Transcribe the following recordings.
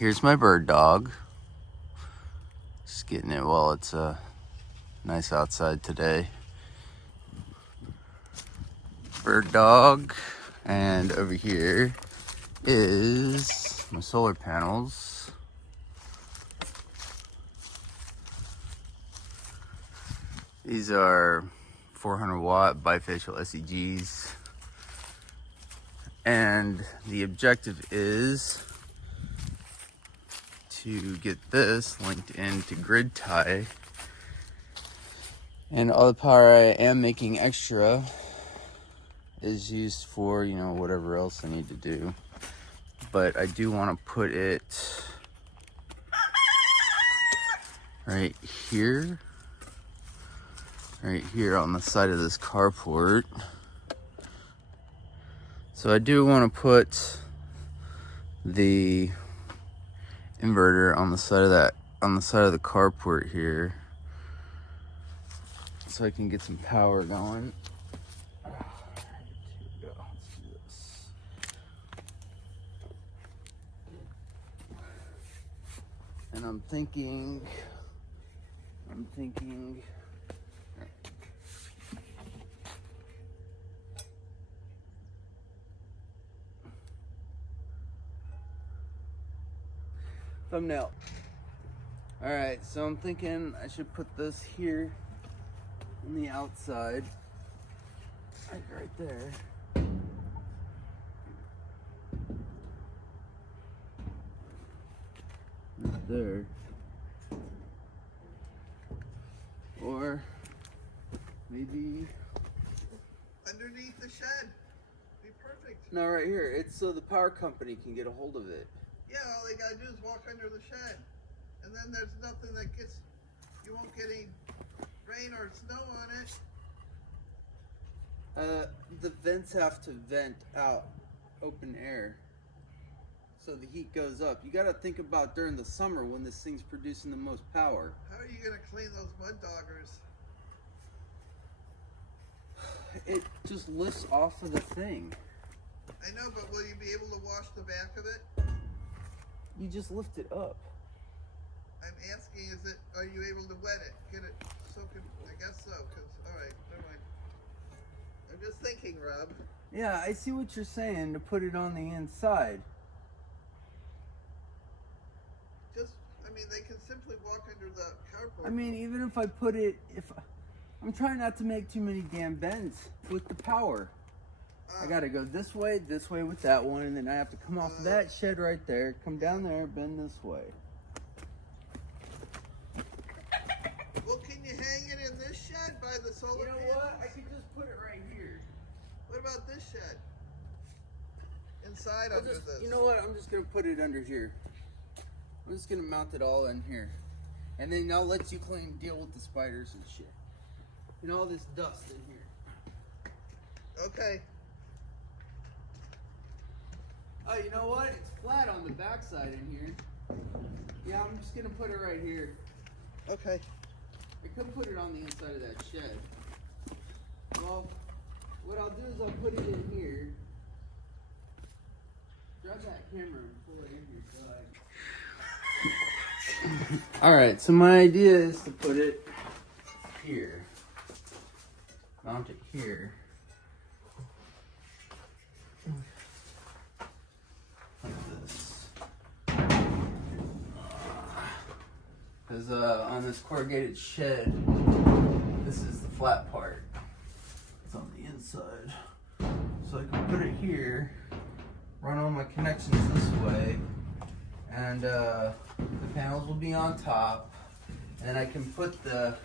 here's my bird dog. Just getting it while it's nice outside today. Bird dog. And over here is my solar panels. These are 400 watt bifacial SEGs. And the objective is to get this linked into grid tie. And all the power I am making extra is used for, you know, whatever else I need to do. But I do want to put it right here on the side of this carport. So I do want to put the inverter on the side of the carport here, so I can get some power going. And I'm thinking thumbnail. All right, so I'm thinking I should put this here on the outside, like right there. Right there. Or maybe underneath the shed. Be perfect. No, right here. It's so the power company can get a hold of it. Yeah, all they gotta do is walk under the shed. And then there's nothing that gets, you won't get any rain or snow on it. The vents have to vent out open air, so the heat goes up. You gotta think about during the summer when this thing's producing the most power. How are you gonna clean those mud doggers? It just lifts off of the thing. I know, but will you be able to wash the back of it? You just lift it up. I'm asking, are you able to wet it? Get it soaking? I guess so, alright, never mind. I'm just thinking, Rob. Yeah, I see what you're saying, to put it on the inside. They can simply walk under the carport. I mean, even if I put it, I'm trying not to make too many damn bends with the power. I gotta go this way with that one, and then I have to come off that shed right there, come down there, bend this way. Well, can you hang it in this shed by the solar panels? You know what? I could just put it right here. What about this shed? Inside under this. You know what? I'm just gonna put it under here. I'm just gonna mount it all in here, and then I'll let you deal with the spiders and shit, and all this dust in here. Okay. Oh, you know what? It's flat on the backside in here. Yeah, I'm just gonna put it right here. Okay. I could put it on the inside of that shed. Well, what I'll do is I'll put it in here. Grab that camera and pull it in here so Alright, so my idea is to put it here. Mount it here. Like this. Because on this corrugated shed, this is the flat part. It's on the inside. So I can put it here, run all my connections this way, and the panels will be on top, and I can put the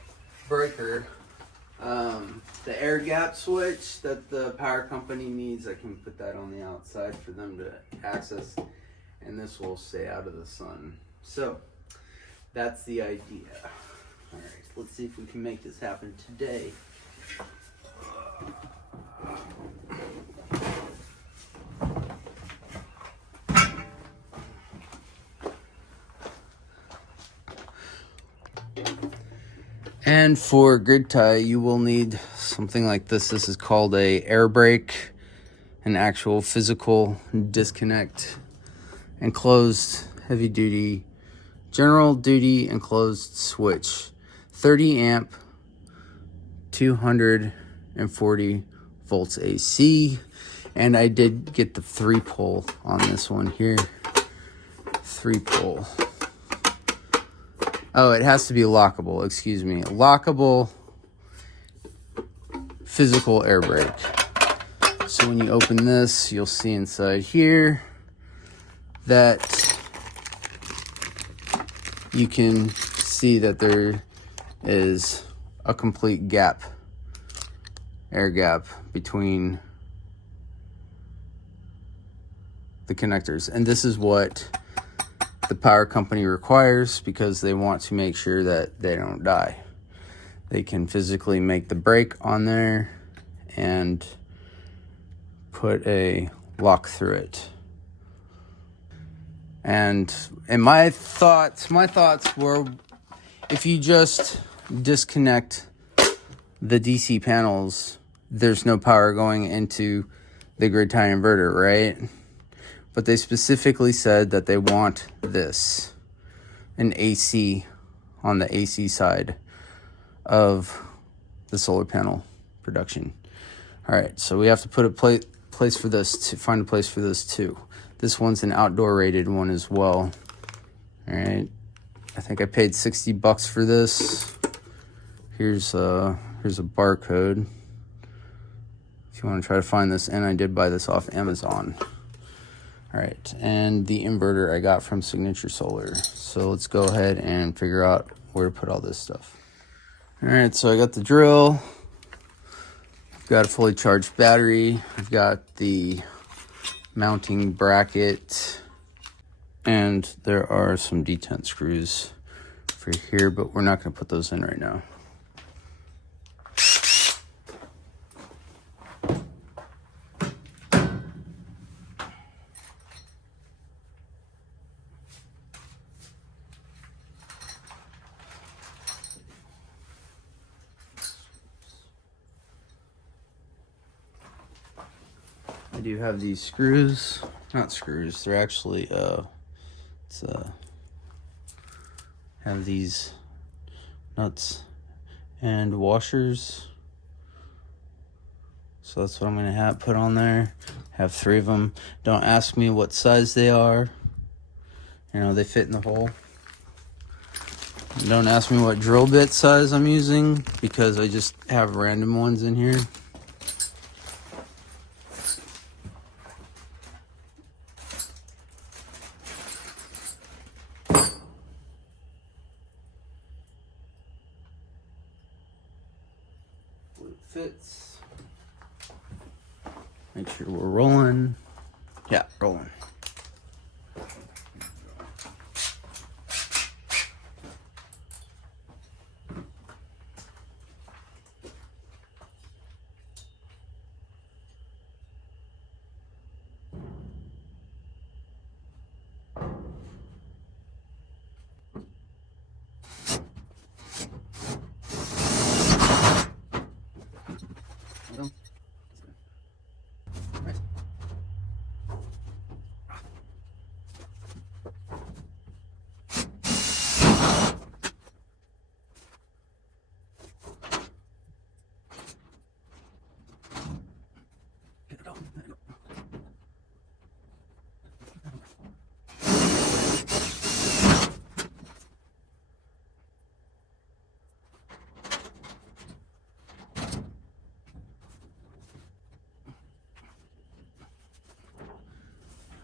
breaker, the air gap switch that the power company needs. I can put that on the outside for them to access, and this will stay out of the sun. So that's the idea. All right, let's see if we can make this happen today. And for grid tie, you will need something like this. This is called a air brake, an actual physical disconnect enclosed heavy duty, general duty enclosed switch, 30 amp, 240 volts AC. And I did get the 3-pole on this one here. 3-pole. Oh, it has to be lockable, excuse me. Lockable physical air brake. So when you open this, you'll see inside here that you can see that there is a complete gap, air gap between the connectors. And this is what the power company requires because they want to make sure that they don't die. They can physically make the brake on there and put a lock through it. And my thoughts were, if you just disconnect the DC panels, there's no power going into the grid tie inverter, right? But they specifically said that they want this, an AC on the AC side of the solar panel production. All right, so we have to put a place for this, to find a place for this too. This one's an outdoor rated one as well. All right, I think I paid $60 for this. Here's a barcode if you want to try to find this, and I did buy this off Amazon. All right, and the inverter I got from Signature Solar. So let's go ahead and figure out where to put all this stuff. All right, so I got the drill. I've got a fully charged battery. I've got the mounting bracket. And there are some detent screws for here, but we're not gonna put those in right now. I do have these screws, not screws, they're actually, have these nuts and washers. So that's what I'm gonna have put on there. Have 3 of them. Don't ask me what size they are. You know, they fit in the hole. And don't ask me what drill bit size I'm using because I just have random ones in here. Fits. Make sure we're rolling. Yeah, rolling.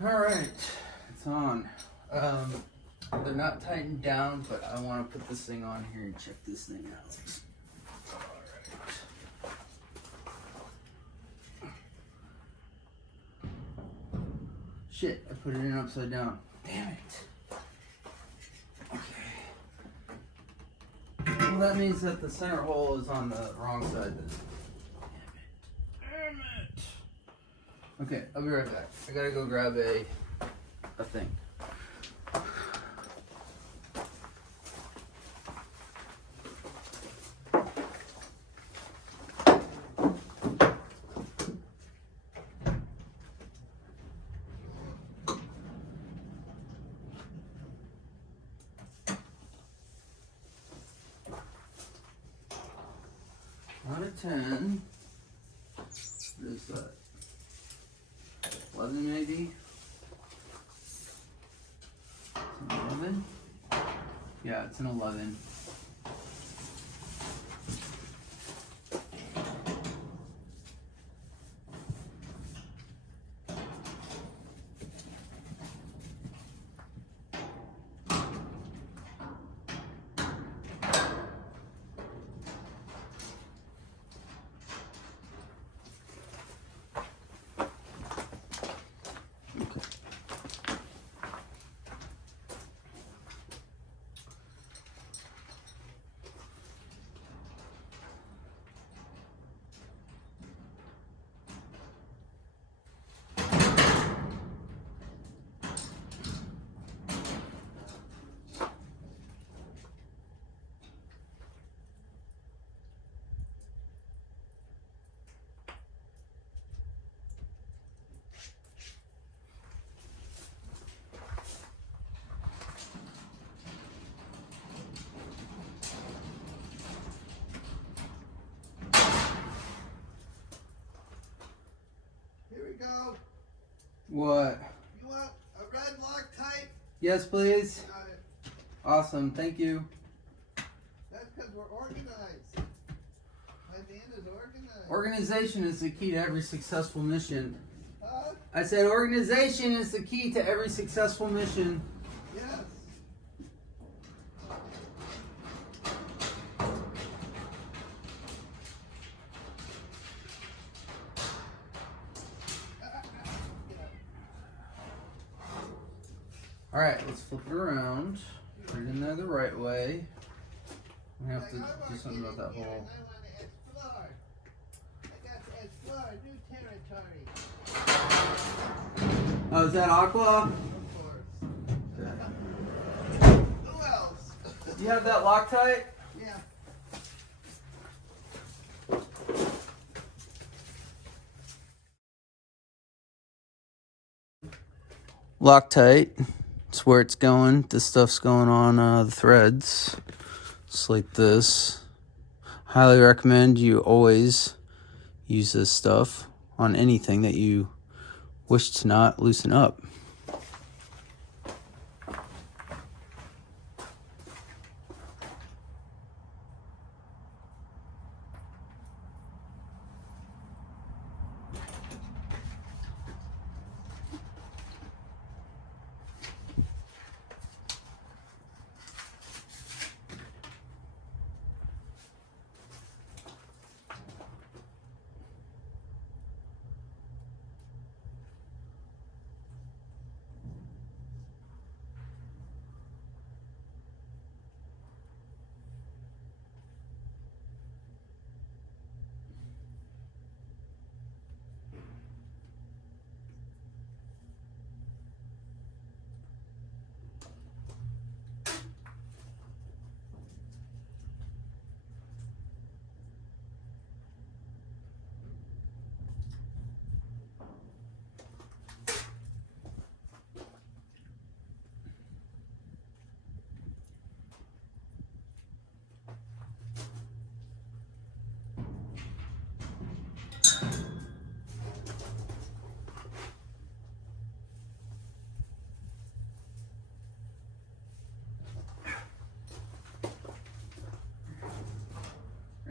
All right, it's on. They're not tightened down, but I want to put this thing on here and check this thing out. All right. Shit, I put it in upside down. Damn it. Okay. Well, that means that the center hole is on the wrong side then. Damn it. Okay, I'll be right back. I gotta go grab a thing. 10. What is that? 11 maybe? 11? Yeah, it's an 11. Here we go. What? You want a red Loctite? Yes, please. Got it. Awesome, thank you. That's because we're organized. My man is organized. Organization is the key to every successful mission. Huh? I said organization is the key to every successful mission. Yes. All right, let's flip it around. Put it in there the right way. We have to do something about that hole. I want to explore. I got to explore new territory. Oh, is that Aqua? Of course. Who else? You have that Loctite? Yeah. Loctite. It's where it's going. This stuff's going on the threads. Just like this. Highly recommend you always use this stuff on anything that you wish to not loosen up.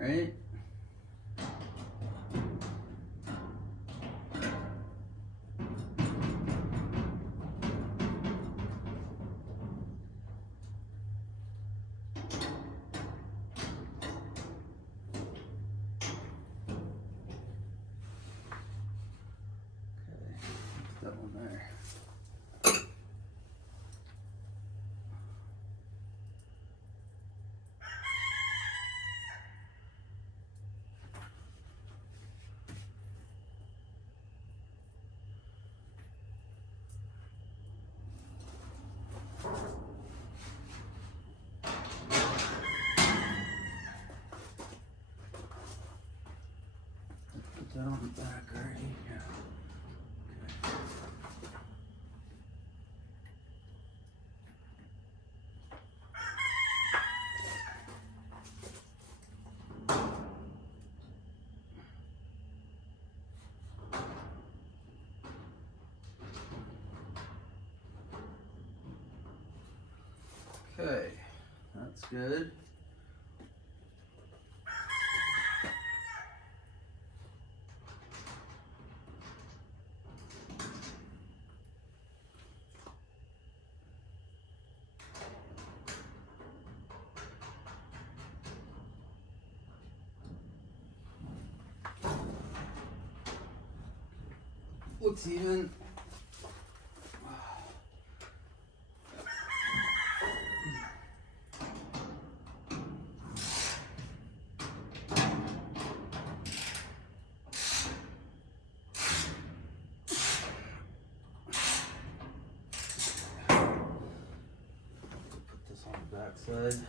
Right? That one there. Put that on the back already. Yeah. Okay. Okay, that's good. Looks even. Put this on the back side.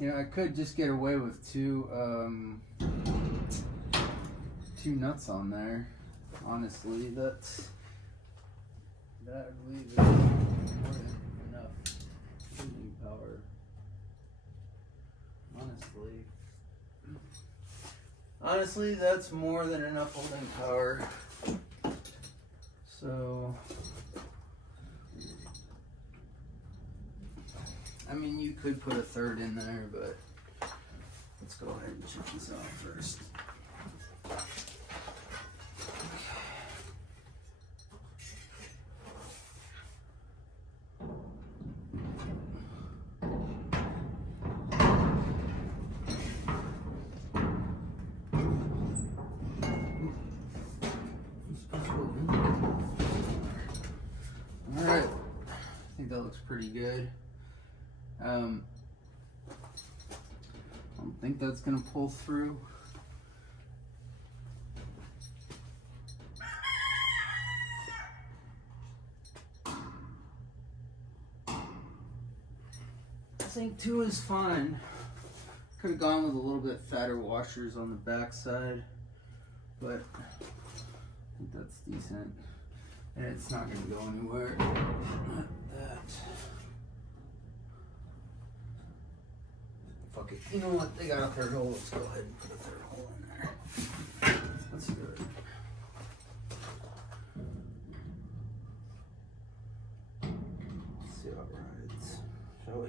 You know, I could just get away with two nuts on there. Honestly, that would leave it more than enough shooting power. Honestly, that's more than enough holding power. So, I mean, you could put a third in there, but let's go ahead and check this out first. Alright, I think that looks pretty good. I don't think that's going to pull through. I think 2 is fine. Could have gone with a little bit fatter washers on the back side, but I think that's decent. And it's not going to go anywhere. Not that. Fuck it. You know what? They got a third hole. Let's go ahead and put a third hole in there. That's good. Let's see how it rides. Shall we?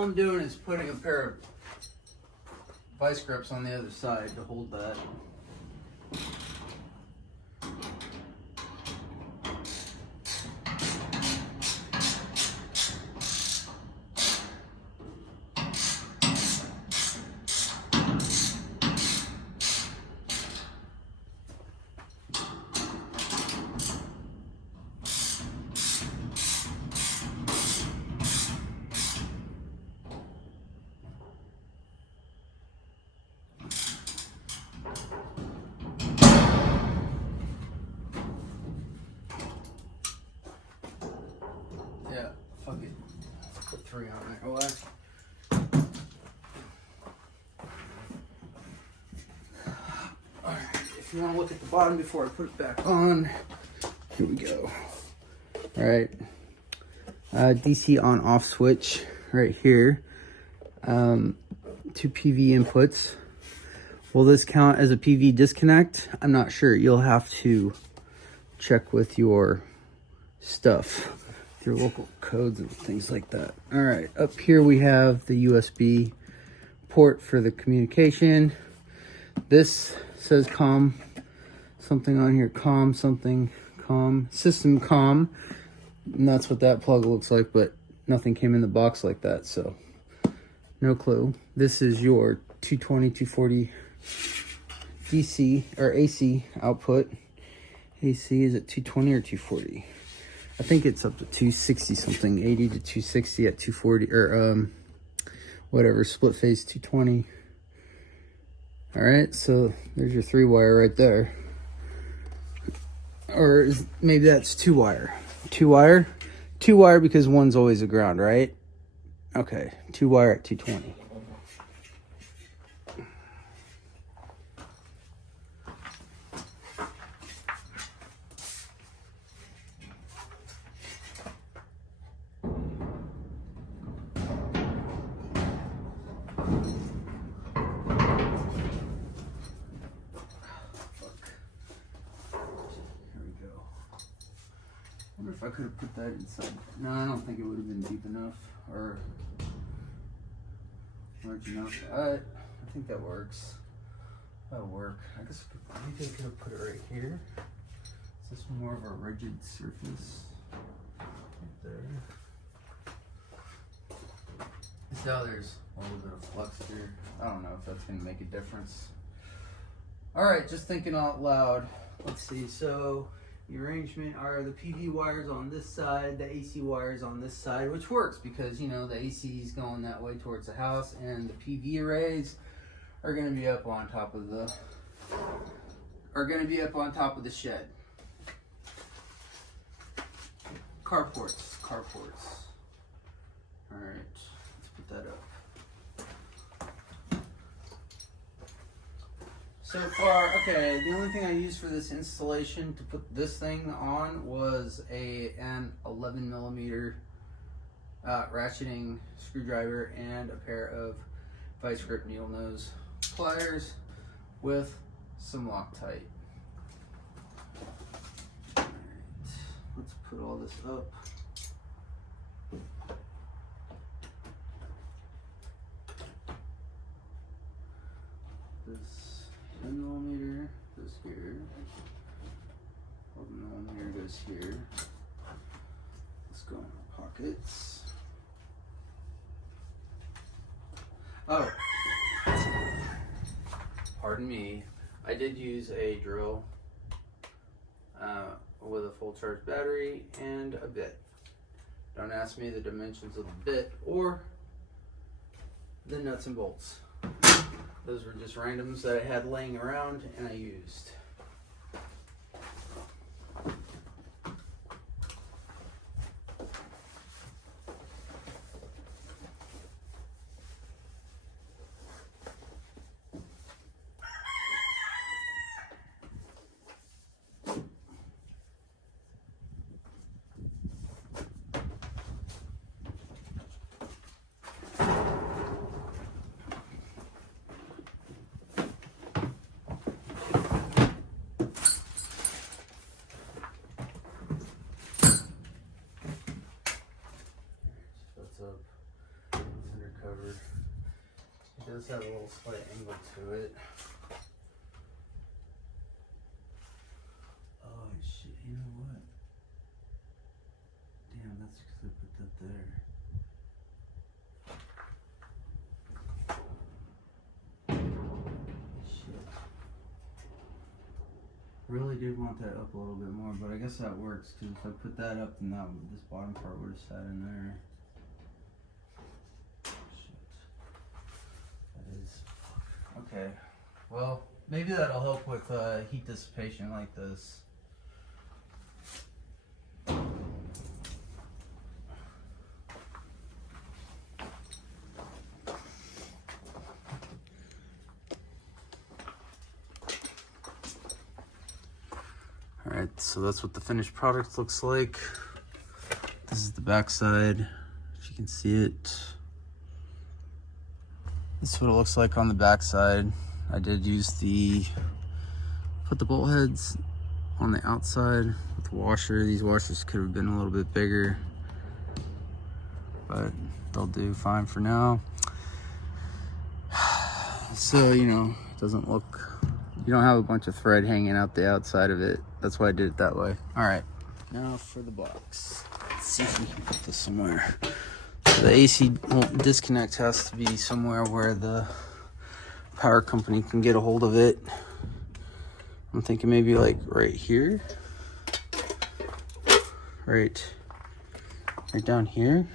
all I'm doing is putting a pair of vice grips on the other side to hold that. Yeah, fuck it. Put 3 on there. Oh, Alright, if you want to look at the bottom before I put it back on, here we go. Alright, DC on off switch right here. 2 PV inputs. Will this count as a PV disconnect? I'm not sure. You'll have to check with your stuff, your local codes and things like that. All right, up here we have the USB port for the communication. This says COM, something on here, COM, something, COM, system COM. And that's what that plug looks like, but nothing came in the box like that, so no clue. This is your 220, 240 DC or AC output. AC, is it 220 or 240? I think it's up to 260 something, 80 to 260 at 240 or whatever, split phase 220. All right, so there's your 3-wire right there. Or maybe that's 2-wire. 2-wire? 2-wire because one's always a ground, right? Okay, 2-wire at 220. I wonder if I could have put that inside. No, I don't think it would have been deep enough or large enough. I think that works. That'll work. I guess maybe I could have put it right here. Is this more of a rigid surface? Right there. See how there's a little bit of flux here. I don't know if that's going to make a difference. All right, just thinking out loud. Let's see. So the arrangement are the PV wires on this side, the AC wires on this side, which works because, you know, the AC is going that way towards the house, and the PV arrays are going to be up on top of the shed. Carports. All right, let's put that up. So far, okay, the only thing I used for this installation to put this thing on was an 11 millimeter ratcheting screwdriver and a pair of vice grip needle nose pliers with some Loctite. All right, let's put all this up. This 10 millimeter goes here. 11 millimeter goes here. Let's go in our pockets. Oh, pardon me. I did use a drill with a full charge battery and a bit. Don't ask me the dimensions of the bit or the nuts and bolts. Those were just randoms that I had laying around and I used. got a little slight angle to it. Oh shit, you know what? Damn, that's because I put that there. Shit. Really did want that up a little bit more, but I guess that works because if I put that up, then this bottom part would have sat in there. Okay, well, maybe that'll help with heat dissipation like this. Alright, so that's what the finished product looks like. This is the back side, if you can see it. This is what it looks like on the back side. I did use put the bolt heads on the outside with the washer. These washers could have been a little bit bigger, but they'll do fine for now. So, you know, it doesn't look, you don't have a bunch of thread hanging out the outside of it. That's why I did it that way. All right, now for the box. Let's see if we can put this somewhere. So the AC disconnect has to be somewhere where the power company can get a hold of it. I'm thinking maybe like right here. Right down here.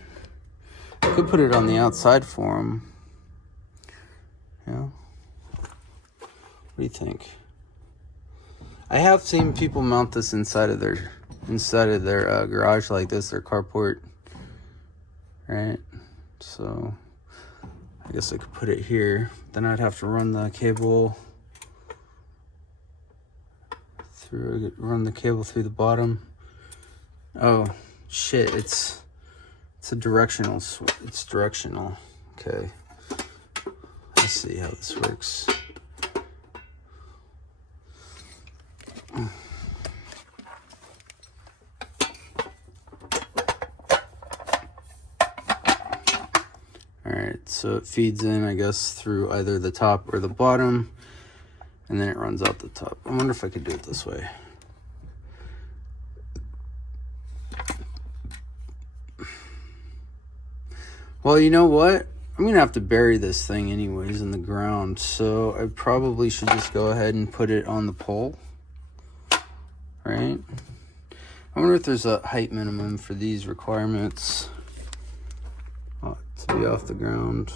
I could put it on the outside for them. Yeah. What do you think? I have seen people mount this inside of their garage like this, their carport. Right, so I guess I could put it here. Then I'd have to run the cable through the bottom. Oh shit! It's a directional. It's directional. Okay, let's see how this works. Alright, so it feeds in, I guess, through either the top or the bottom, and then it runs out the top. I wonder if I could do it this way. Well, you know what? I'm gonna have to bury this thing anyways in the ground, so I probably should just go ahead and put it on the pole. Right? I wonder if there's a height minimum for these requirements. To be off the ground.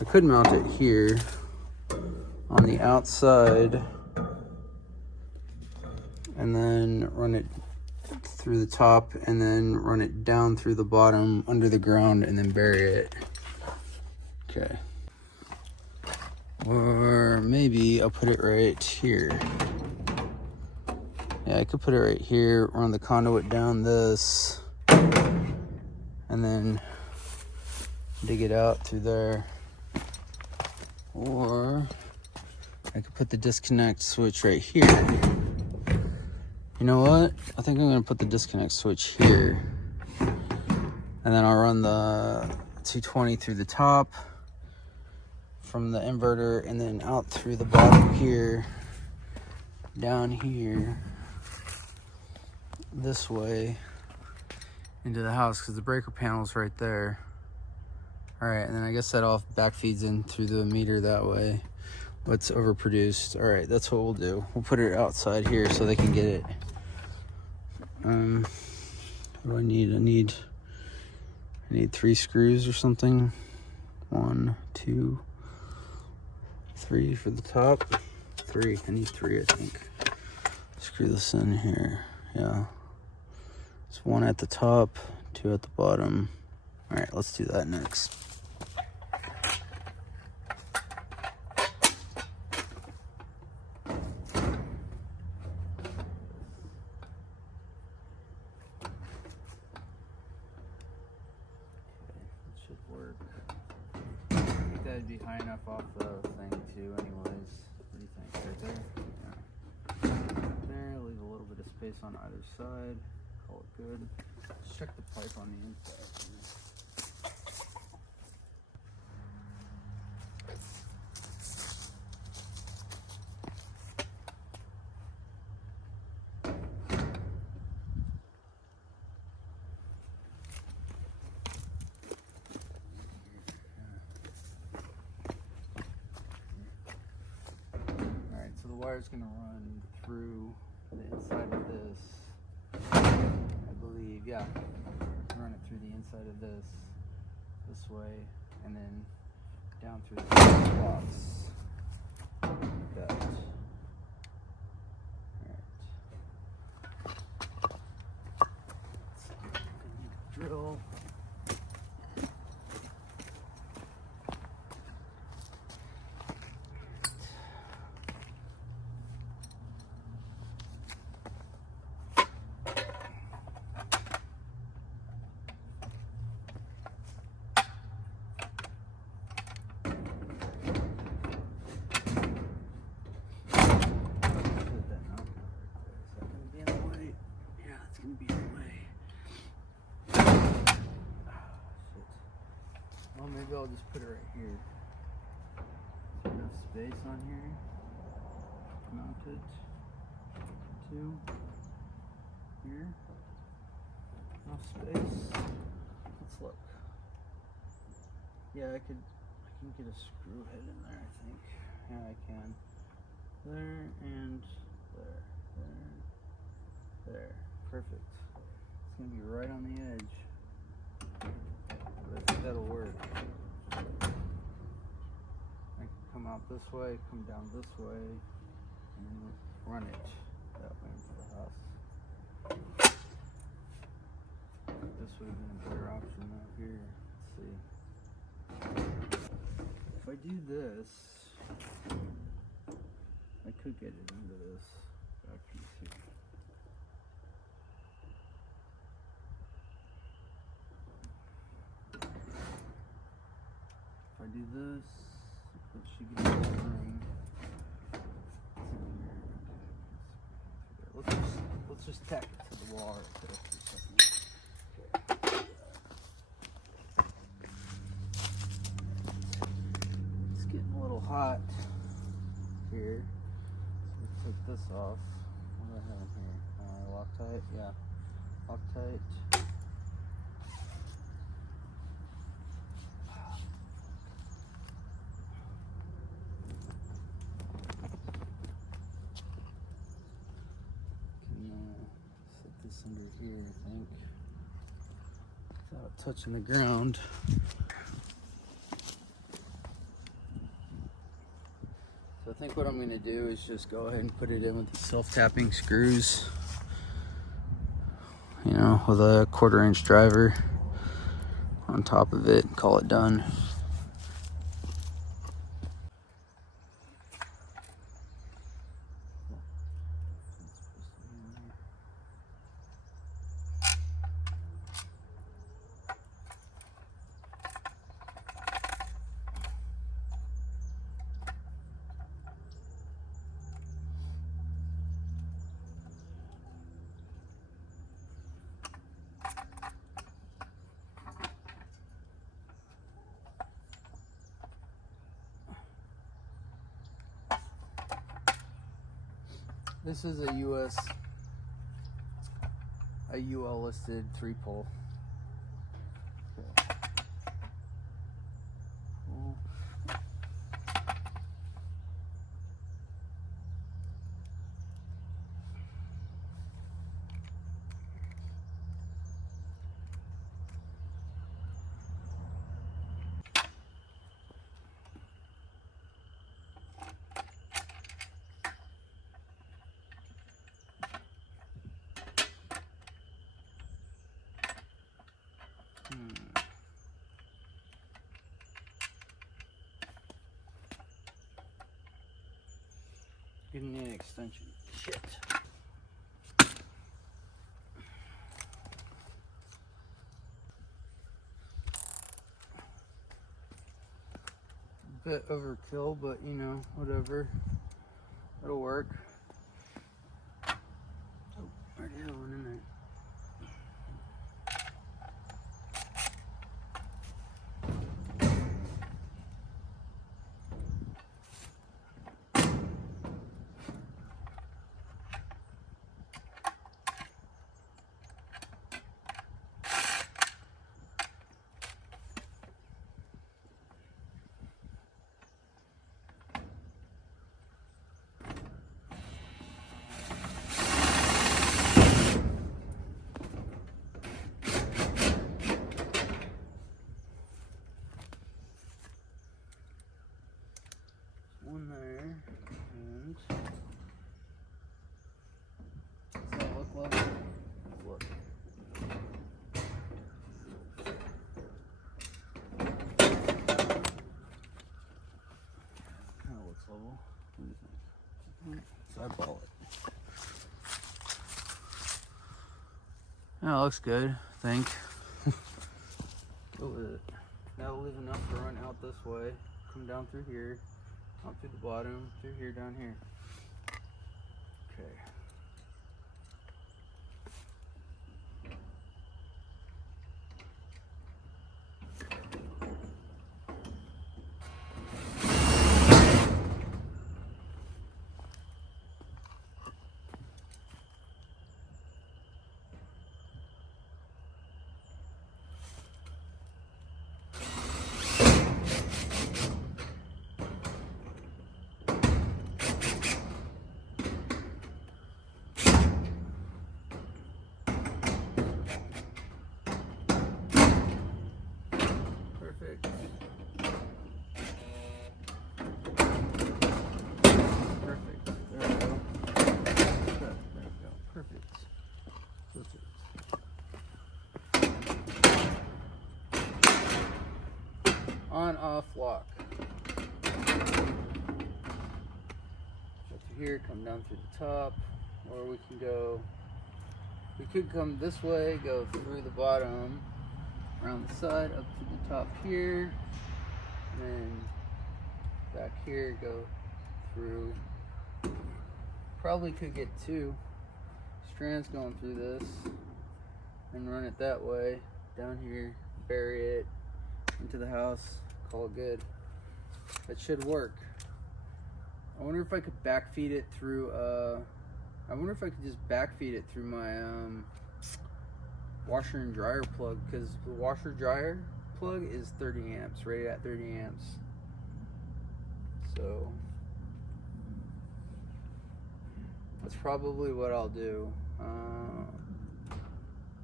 I could mount it here on the outside and then run it through the top and then run it down through the bottom under the ground and then bury it. Okay. Or maybe I'll put it right here. Yeah, I could put it right here, run the conduit down this, and then dig it out through there. Or I could put the disconnect switch right here. You know what? I think I'm gonna put the disconnect switch here. And then I'll run the 220 through the top from the inverter and then out through the bottom here, down here, this way into the house because the breaker panel's right there. All right, and then I guess that all back feeds in through the meter that way. What's overproduced? All right, that's what we'll do. We'll put it outside here so they can get it. What do I need? I need 3 screws or something. 1, 2, 3 for the top. 3. I need 3, I think. Screw this in here. Yeah. It's 1 at the top, 2 at the bottom. All right, let's do that next. That'd be high enough off the thing too anyways. What do you think? Right there? Yeah. Right there, leave a little bit of space on either side. Call it good. Let's check the pipe on the inside. wire is going to run through the inside of this, I believe. Yeah, run it through the inside of this way, and then down through the box. Like that. Alright. Drill. Well, maybe I'll just put it right here. There's enough space on here. Mount it to here. Enough space. Let's look. Yeah, I can get a screw head in there, I think. Yeah, I can. There and there. Perfect. It's gonna be right on the edge. But I think that'll work. I can come out this way, come down this way, and run it that way into the house. This would have been a better option out here. Let's see. If I do this, I could get it into this back piece here. If I do this, it should give me room. Let's just tack it to the wall right there for a second. It's getting a little hot here. So let's take this off. What do I have in here? Loctite? Yeah. Loctite. Under here, I think, without touching the ground. So I think what I'm going to do is just go ahead and put it in with the self-tapping screws, you know, with a 1/4-inch driver on top of it and call it done. This is a UL listed 3-pole. Okay. Cool. Didn't need an extension. Shit. A bit overkill, but you know, whatever. It'll work. Oh, already have one in there. eyeball it. That looks good, I think. Go with it. That'll leave enough to run out this way. Come down through here, out through the bottom, through here, down here. Okay. Perfect. Perfect. There we go. Good. There we go. Perfect. On off lock. Go through here, come down through the top, or we can go. We could come this way, go through the bottom, around the side, up to the top here, and then back here, go through. Probably could get 2 strands going through this and run it that way, down here, bury it into the house, call it good. That should work. I wonder if I could backfeed it through, I wonder if I could just backfeed it through my washer and dryer plug, because the washer dryer plug is 30 amps, rated at 30 amps. So that's probably what I'll do.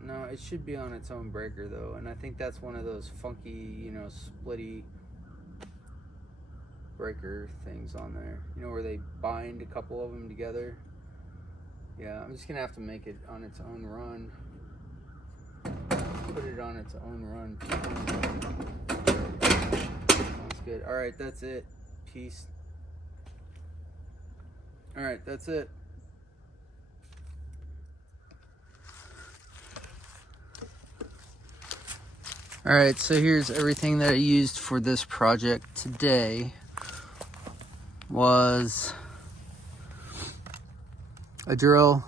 No, it should be on its own breaker though, and I think that's one of those funky, you know, splitty breaker things on there, you know, where they bind a couple of them together. Yeah, I'm just gonna have to make it on its own run. Put it on its own run. Sounds good. All right, that's it. Peace. All right, that's it. All right, so here's everything that I used for this project today. Was a drill,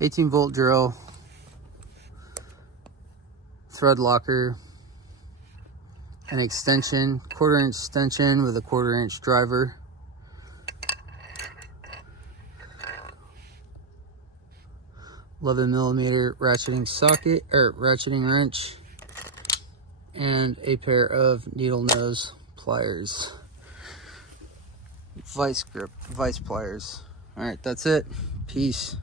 18-volt drill, thread locker, an extension, 1/4 inch extension with a 1/4 inch driver, $11mm ratcheting socket or ratcheting wrench, and a pair of needle nose pliers, vice pliers. All right, that's it. Peace.